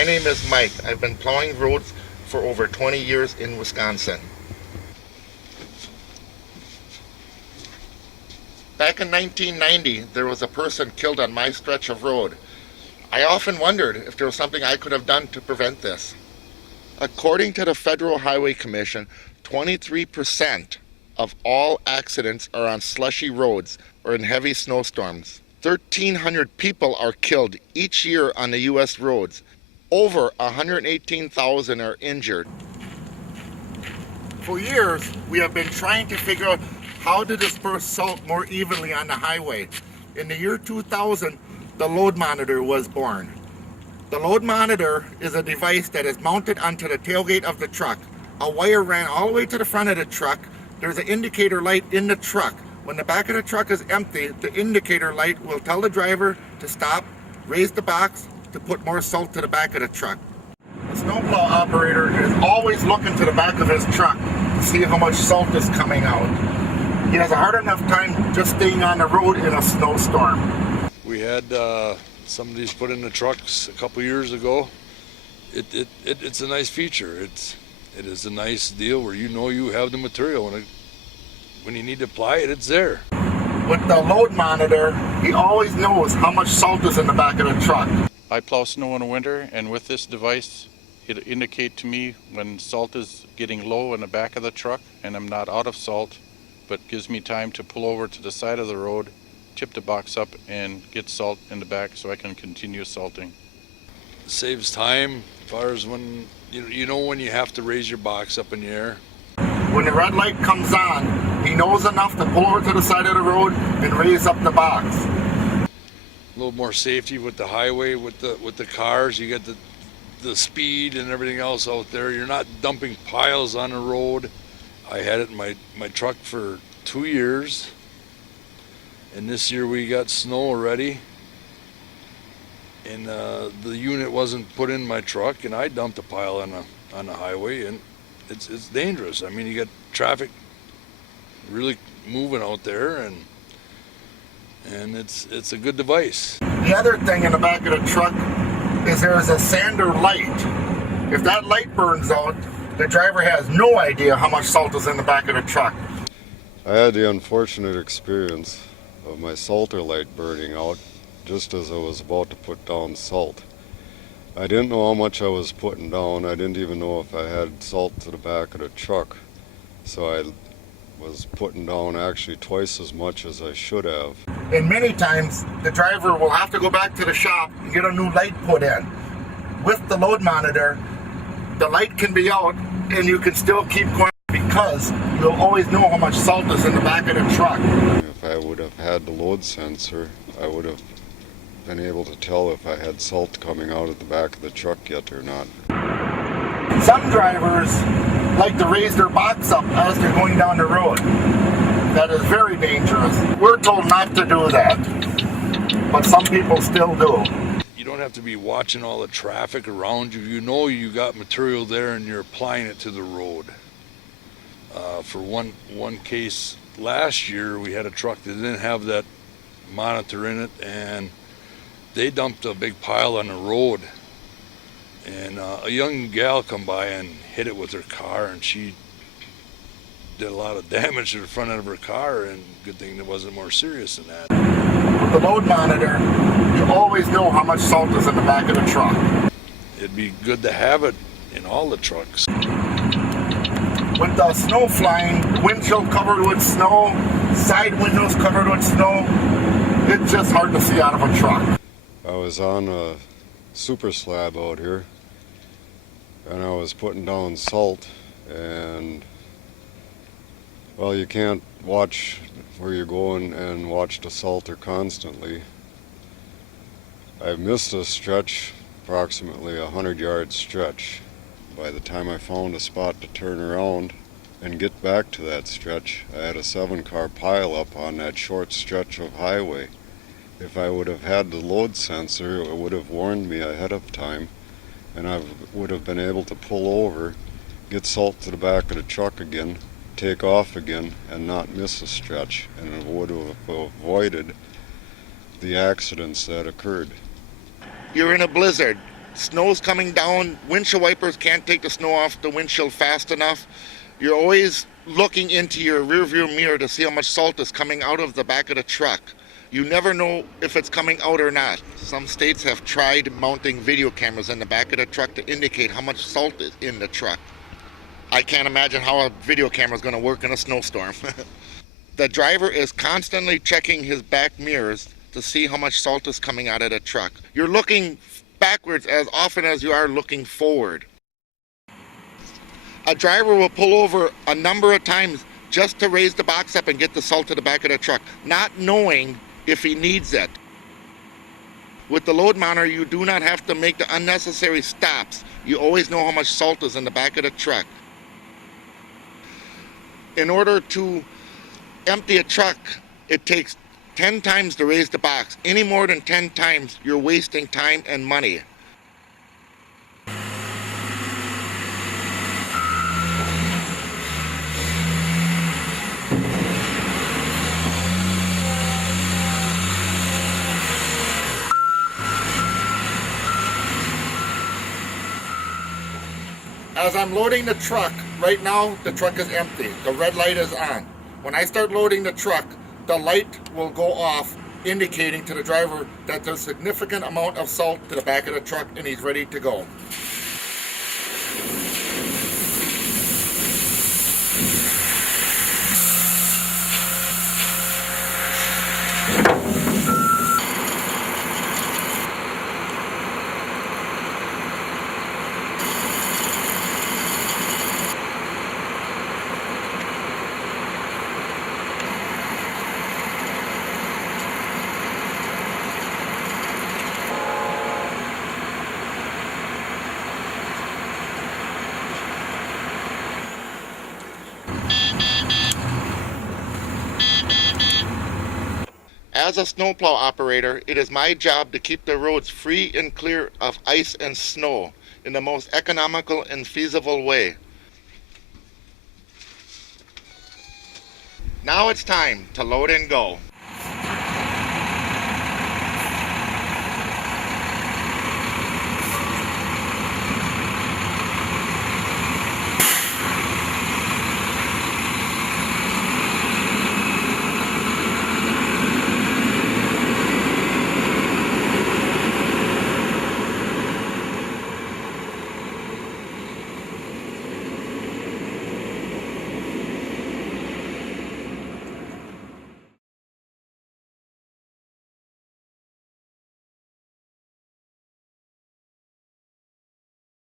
My name is Mike. I've been plowing roads for over 20 years in Wisconsin. Back in 1990, there was a person killed on my stretch of road. I often wondered if there was something I could have done to prevent this. According to the Federal Highway Commission, 23% of all accidents are on slushy roads or in heavy snowstorms. 1,300 people are killed each year on the U.S. roads. Over 118,000 are injured. For years, we have been trying to figure out how to disperse salt more evenly on the highway. In the year 2000, the load monitor was born. The load monitor is a device that is mounted onto the tailgate of the truck. A wire ran all the way to the front of the truck. There's an indicator light in the truck. When the back of the truck is empty, the indicator light will tell the driver to stop, raise the box to put more salt to the back of the truck. The snowplow operator is always looking to the back of his truck to see how much salt is coming out. He has a hard enough time just staying on the road in a snowstorm. We had some of these put in the trucks a couple years ago. It's a nice feature. It is a nice deal where you know you have the material when you need to apply it, it's there. With the load monitor, he always knows how much salt is in the back of the truck. I plow snow in the winter, and with this device, it'll indicate to me when salt is getting low in the back of the truck and I'm not out of salt, but gives me time to pull over to the side of the road, tip the box up, and get salt in the back so I can continue salting. It saves time as far as when you know when you have to raise your box up in the air. When the red light comes on, he knows enough to pull over to the side of the road and raise up the box. A little more safety with the highway, with the cars. You get the speed and everything else out there. You're not dumping piles on the road. I had it in my truck for 2 years, and this year we got snow already, and the unit wasn't put in my truck, and I dumped a pile on the highway, and it's dangerous. I mean, you got traffic really moving out there, and it's a good device. The other thing in the back of the truck is there's a sander light. If that light burns out, the driver has no idea how much salt is in the back of the truck. I had the unfortunate experience of my salter light burning out just as I was about to put down salt. I didn't know how much I was putting down. I didn't even know if I had salt to the back of the truck. So I was putting down actually twice as much as I should have. And many times the driver will have to go back to the shop and get a new light put in. With the load monitor, the light can be out and you can still keep going because you'll always know how much salt is in the back of the truck. If I would have had the load sensor, I would have been able to tell if I had salt coming out of the back of the truck yet or not. Some drivers like to raise their box up as they're going down the road. That is very dangerous. We're told not to do that, but some people still do. You don't have to be watching all the traffic around you. You know you got material there and you're applying it to the road. For one case last year, we had a truck that didn't have that monitor in it, and they dumped a big pile on the road, and a young gal come by and hit it with her car, and she did a lot of damage to the front end of her car, and good thing it wasn't more serious than that. With the load monitor, you always know how much salt is in the back of the truck. It'd be good to have it in all the trucks. With the snow flying, windshield covered with snow, side windows covered with snow, it's just hard to see out of a truck. I was on a super slab out here, and I was putting down salt, and well, you can't watch where you're going and watch the salter constantly. I missed a stretch, approximately a 100-yard stretch. By the time I found a spot to turn around and get back to that stretch, I had a 7-car pile up on that short stretch of highway. If I would have had the load sensor, it would have warned me ahead of time, and I would have been able to pull over, get salt to the back of the truck again, take off again, and not miss a stretch, and it would have avoided the accidents that occurred. You're in a blizzard. Snow's coming down, windshield wipers can't take the snow off the windshield fast enough. You're always looking into your rear view mirror to see how much salt is coming out of the back of the truck. You never know if it's coming out or not. Some states have tried mounting video cameras in the back of the truck to indicate how much salt is in the truck. I can't imagine how a video camera is going to work in a snowstorm. The driver is constantly checking his back mirrors to see how much salt is coming out of the truck. You're looking backwards as often as you are looking forward. A driver will pull over a number of times just to raise the box up and get the salt to the back of the truck, not knowing if he needs it. With the load monitor, you do not have to make the unnecessary stops. You always know how much salt is in the back of the truck. In order to empty a truck, it takes 10 times to raise the box. Any more than 10 times, you're wasting time and money. As I'm loading the truck, right now the truck is empty. The red light is on. When I start loading the truck, the light will go off, indicating to the driver that there's a significant amount of salt to the back of the truck and he's ready to go. As a snowplow operator, it is my job to keep the roads free and clear of ice and snow in the most economical and feasible way. Now it's time to load and go.